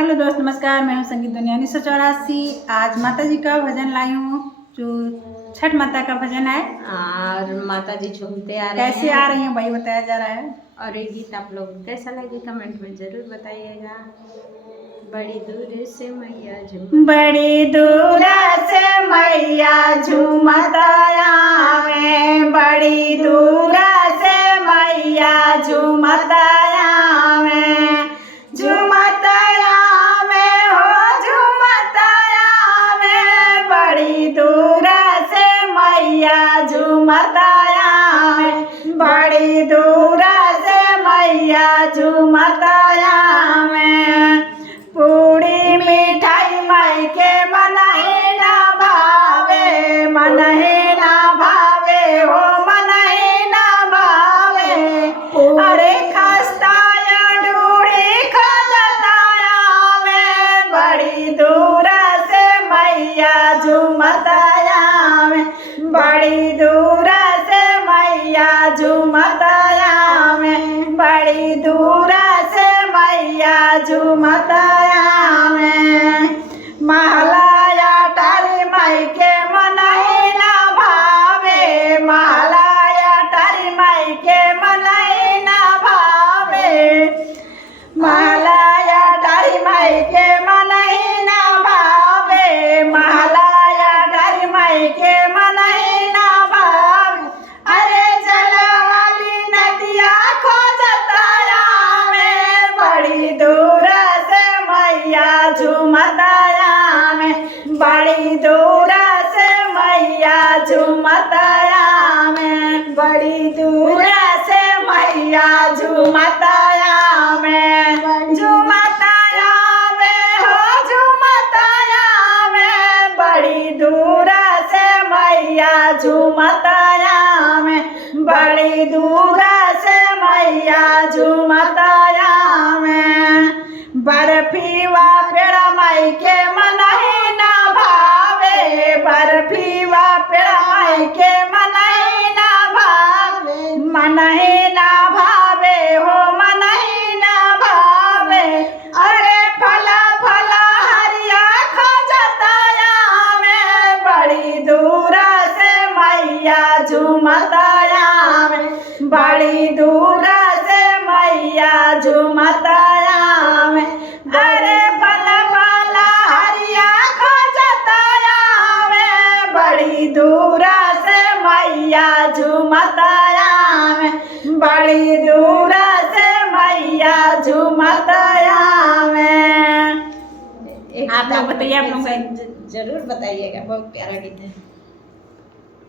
Hello दोस्त, नमस्कार। मैं हूं संगीत दुनिया 1984। आज माता जी का भजन लाई हूँ, जो छठ माता का भजन है। और माता जी झूमते आ रहे हैं। कैसे आ रही हैं वही बताया जा रहा है। और ये गीत आप लोग कैसा लगे कमेंट में जरूर बताइएगा। बड़ी दूर से मैया झूम, बड़ी दूर से मैया झूमता आवे, बड़ी दूर से मैया झूमता आवे, झूमता आवे हो झूमता आवे, बड़ी दूर से मैया झूमता आवे, बड़ी दूर से मैया झूमता आवे। पूरी मिठाई माई के मनहे ना भावे, मनहे ना भावे हो मनहे ना भावे। अरे खस्ताया डूढ़ी खजताया में, बड़ी दूर से मैया झूमताया में, बड़ी दूर से मैया झूमताया में, बड़ी दूर से मैया झूमताया में। महलाया टारी माई के मनहे ना भावे, महलाया टारी माई के मनहे ना भावे, महलाया टारी माई के मनहे ना भावे, महलाया टारी माई के मनहे ना भावे। अरे जलवाली नदिया खोजताया में, बड़ी दूर से मैया झूमताया में, बड़ी दूर से मैया झूमताया में, बड़ी दूर से मैया झूमताया में, झूमताया में हो झूमताया में, बड़ी दूर से मैया झूमताया में, बड़ी दूर से मैया झूमताया में। बर्फी वा पेड़ा माई के मनहे ना भावे, बर्फी वा पेड़ा माई के मनहे ना भावे, मनहे ना भावे हो मनहे ना भावे। अरे फला फला हरिया खोजताया में, बड़ी दूर से मैया झूमताया में, बड़ी दूर से मैया झूमताया में। अरे फला फला हरिया खोजताया में, बड़ी दूर से मैया झूमताया में, बड़ी दूर से मैया झूमताया में। आप लोग बताइए, आप लोग जरूर बताइएगा। बहुत प्यारा गीत है।